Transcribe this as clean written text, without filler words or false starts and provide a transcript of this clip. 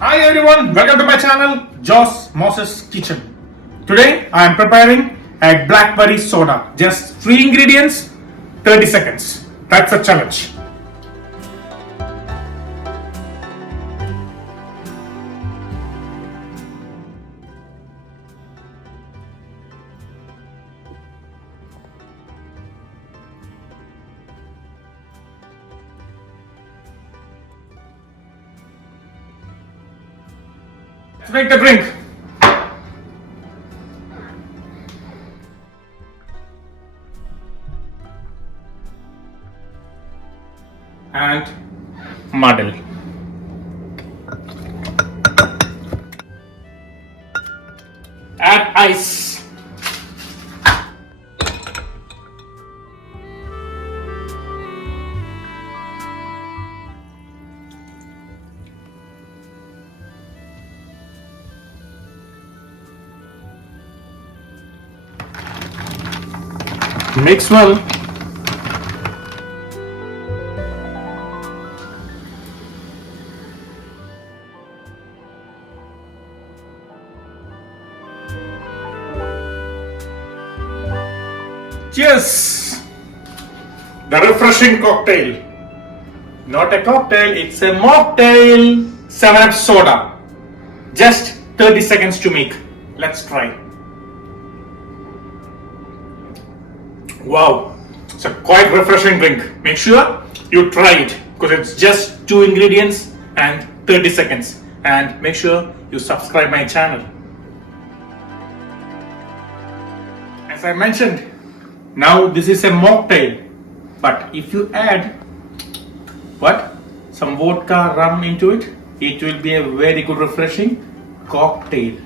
Hi everyone, welcome to my channel, Joss Moses Kitchen. Today I am preparing a Blackberry Soda. Just 3 ingredients, 30 seconds. That's a challenge. Let's make the drink. And muddle. Add ice. Mix well. Cheers! The refreshing cocktail. Not a cocktail, it's a mocktail. 7-Up soda. Just 30 seconds to make. Let's try. Wow, it's a quite refreshing drink. Make sure you try it because it's just 2 ingredients and 30 seconds. And make sure you subscribe my channel. As I mentioned, now this is a mocktail, but if you add some vodka rum into it, it will be a very good refreshing cocktail.